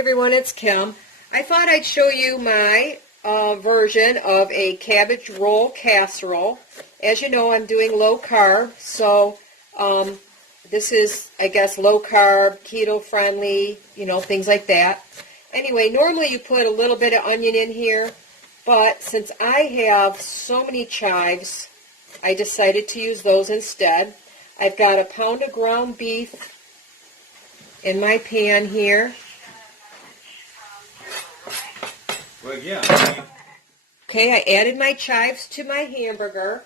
Everyone, it's Kim. I thought I'd show you my version of a cabbage roll casserole. As you know, I'm doing low carb, so this is, I guess, low carb, keto friendly, things like that. Anyway, normally you put a little bit of onion in here, but since I have so many chives, I decided to use those instead. I've got a pound of ground beef in my pan here. Well, yeah. Okay, I added my chives to my hamburger,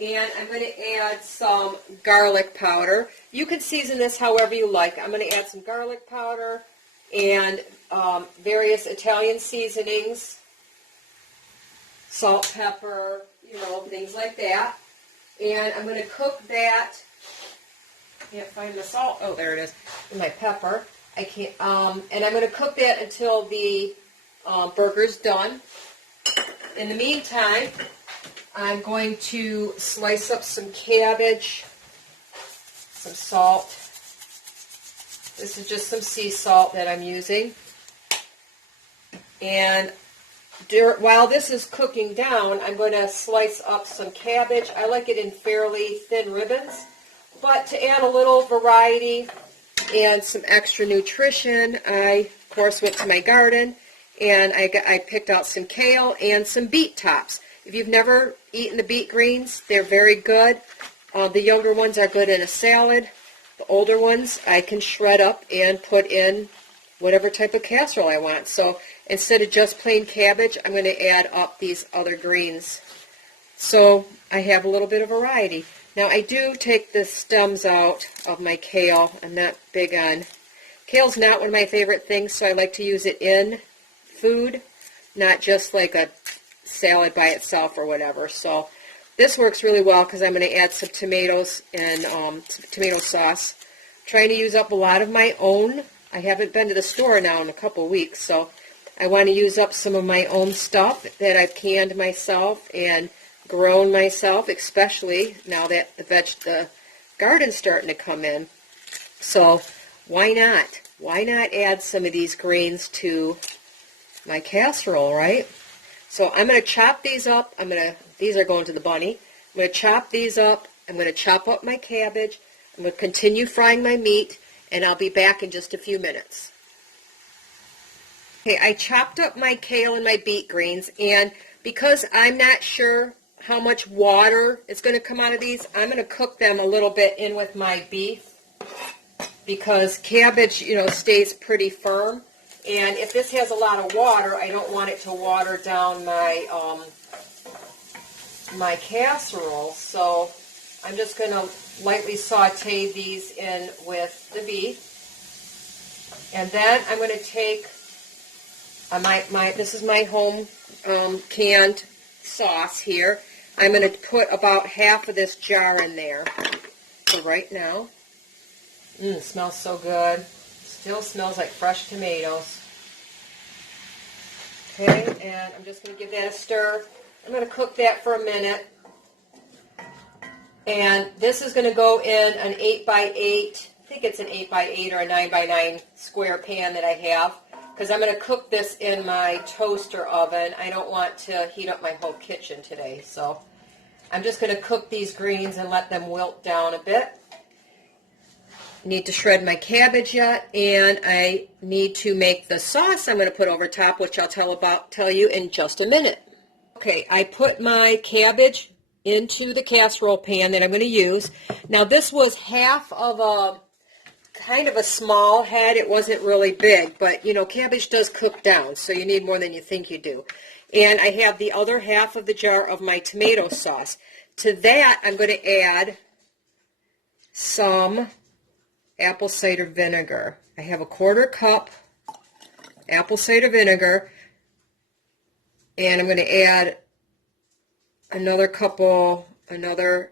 and I'm going to add some garlic powder. You can season this however you like. I'm going to add some garlic powder and various Italian seasonings, salt, pepper, things like that. And I'm going to cook that. Can't find the salt. Oh, there it is. And my pepper. I can't. And I'm going to cook that until the burger's done. In the meantime, I'm going to slice up some cabbage, some salt. This is just some sea salt that I'm using. And while this is cooking down, I'm going to slice up some cabbage. I like it in fairly thin ribbons, but to add a little variety and some extra nutrition, I, of course, went to my garden and I picked out some kale and some beet tops. If you've never eaten the beet greens, they're very good. The younger ones are good in a salad. The older ones I can shred up and put in whatever type of casserole I want. So instead of just plain cabbage, I'm going to add up these other greens. So I have a little bit of variety. Now I do take the stems out of my kale. I'm not big on... Kale's not one of my favorite things, so I like to use it in food, not just like a salad by itself or whatever. So this works really well because I'm going to add some tomatoes and tomato sauce. I'm trying to use up a lot of my own. I haven't been to the store now in a couple of weeks, so I want to use up some of my own stuff that I've canned myself and grown myself, especially now that the garden's starting to come in. So why not? Why not add some of these greens to my casserole, right? So I'm going to chop these up. These are going to the bunny. I'm going to chop these up. I'm going to chop up my cabbage. I'm going to continue frying my meat, and I'll be back in just a few minutes. Okay, I chopped up my kale and my beet greens, and because I'm not sure how much water is going to come out of these, I'm going to cook them a little bit in with my beef because cabbage, stays pretty firm. And if this has a lot of water, I don't want it to water down my my casserole. So I'm just going to lightly saute these in with the beef. And then I'm going to take this is my home canned sauce here. I'm going to put about half of this jar in there. So right now, it smells so good. Still smells like fresh tomatoes. Okay, and I'm just going to give that a stir. I'm going to cook that for a minute. And this is going to go in an 8x8, I think it's an 8x8 or a 9x9 square pan that I have, because I'm going to cook this in my toaster oven. I don't want to heat up my whole kitchen today, so I'm just going to cook these greens and let them wilt down a bit. Need to shred my cabbage yet, and I need to make the sauce I'm going to put over top, which I'll tell you in just a minute. Okay, I put my cabbage into the casserole pan that I'm going to use. Now this was half of a kind of a small head. It wasn't really big, but cabbage does cook down, so you need more than you think you do. And I have the other half of the jar of my tomato sauce. To that, I'm going to add some apple cider vinegar. I have a 1/4 cup apple cider vinegar, and I'm going to add another 1/4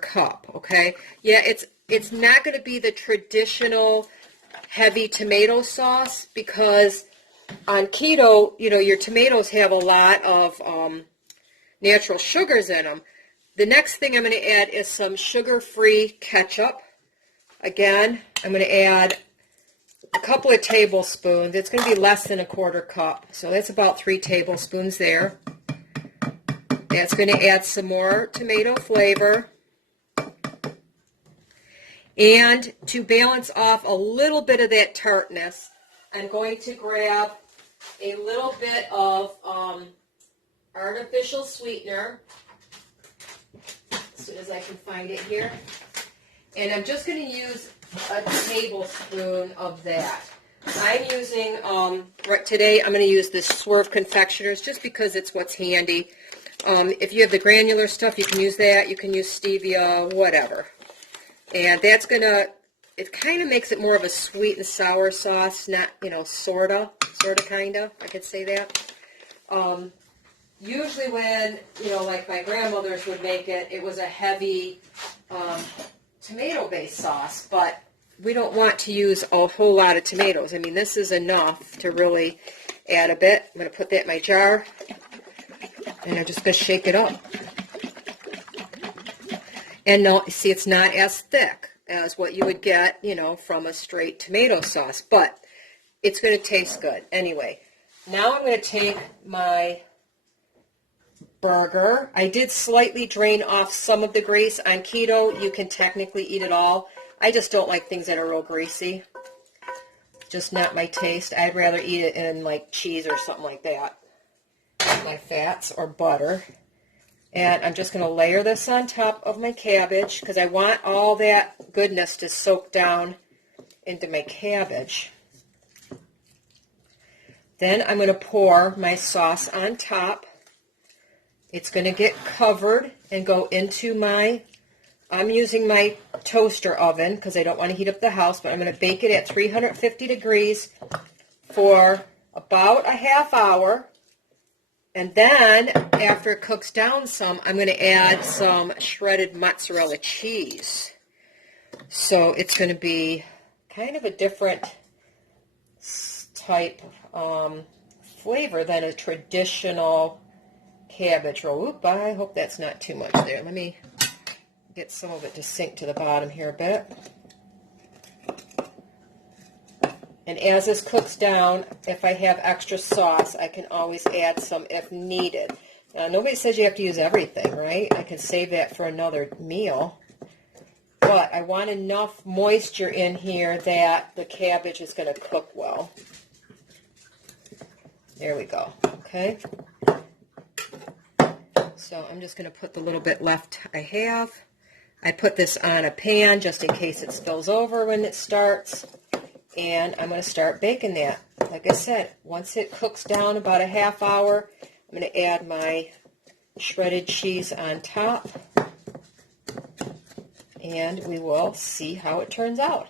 cup. Okay, yeah, it's not going to be the traditional heavy tomato sauce because on keto, your tomatoes have a lot of natural sugars in them. The next thing I'm going to add is some sugar-free ketchup. Again, I'm going to add a couple of tablespoons. It's going to be less than a quarter cup. So that's about 3 tablespoons there. That's going to add some more tomato flavor. And to balance off a little bit of that tartness, I'm going to grab a little bit of artificial sweetener, as soon as I can find it here. And I'm just going to use a tablespoon of that. I'm using, today I'm going to use this Swerve Confectioners just because it's what's handy. If you have the granular stuff, you can use that. You can use stevia, whatever. And that's going to, it kind of makes it more of a sweet and sour sauce, not, sort of, kind of, I could say that. Usually when, like my grandmothers would make it, it was a heavy tomato-based sauce, but we don't want to use a whole lot of tomatoes. I mean, this is enough to really add a bit. I'm going to put that in my jar, and I'm just going to shake it up. And now, see, it's not as thick as what you would get, from a straight tomato sauce, but it's going to taste good. Anyway, now I'm going to take my burger. I did slightly drain off some of the grease. On keto, you can technically eat it all. I just don't like things that are real greasy. Just not my taste. I'd rather eat it in like cheese or something like that. My fats or butter. And I'm just going to layer this on top of my cabbage because I want all that goodness to soak down into my cabbage. Then I'm going to pour my sauce on top. It's going to get covered and go into I'm using my toaster oven because I don't want to heat up the house, but I'm going to bake it at 350 degrees for about a half hour. And then, after it cooks down some, I'm going to add some shredded mozzarella cheese. So it's going to be kind of a different type flavor than a traditional cabbage roll. Oop, I hope that's not too much there. Let me get some of it to sink to the bottom here a bit. And as this cooks down, if I have extra sauce, I can always add some if needed. Now, nobody says you have to use everything, right? I can save that for another meal. But I want enough moisture in here that the cabbage is going to cook well. There we go. Okay. So I'm just going to put the little bit left I have. I put this on a pan just in case it spills over when it starts. And I'm going to start baking that. Like I said, once it cooks down about a half hour, I'm going to add my shredded cheese on top. And we will see how it turns out.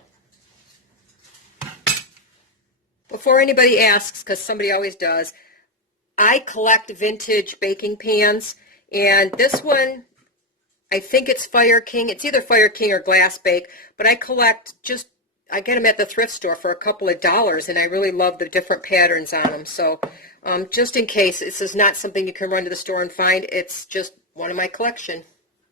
Before anybody asks, because somebody always does, I collect vintage baking pans. And this one, I think it's Fire King. It's either Fire King or Glass Bake. But I get them at the thrift store for a couple of dollars, and I really love the different patterns on them. So just in case, this is not something you can run to the store and find. It's just one of my collection.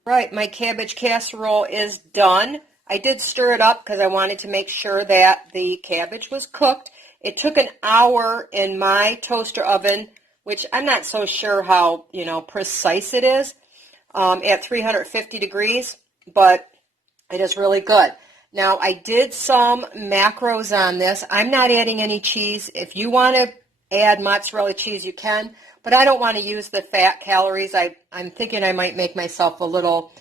Right, my cabbage casserole is done. I did stir it up because I wanted to make sure that the cabbage was cooked. It took an hour in my toaster oven, which I'm not so sure how, precise it is, at 350 degrees, but it is really good. Now, I did some macros on this. I'm not adding any cheese. If you want to add mozzarella cheese, you can, but I don't want to use the fat calories. I'm thinking I might make myself a little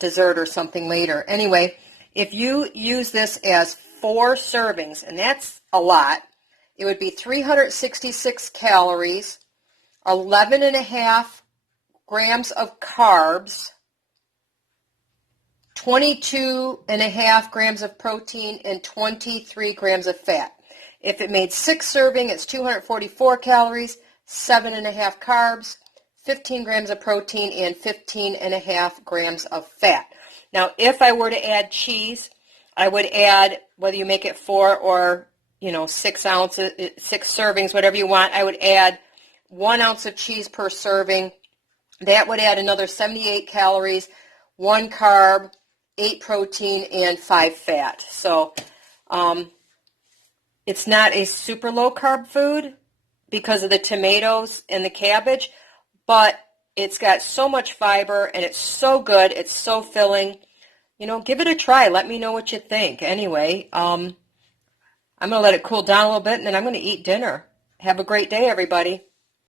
dessert or something later. Anyway, if you use this as 4 servings, and that's a lot, it would be 366 calories, 11.5 grams of carbs, 22.5 grams of protein, and 23 grams of fat. If it made 6 servings, it's 244 calories, 7.5 carbs, 15 grams of protein, and 15.5 grams of fat. Now, if I were to add cheese, I would add, whether you make it 4 or 6 ounces, 6 servings, whatever you want, I would add 1 ounce of cheese per serving. That would add another 78 calories, 1 carb, 8 protein, and 5 fat. So It's not a super low carb food because of the tomatoes and the cabbage, but it's got so much fiber and it's so good. It's so filling. Give it a try. Let me know what you think. Anyway, I'm going to let it cool down a little bit and then I'm going to eat dinner. Have a great day, everybody.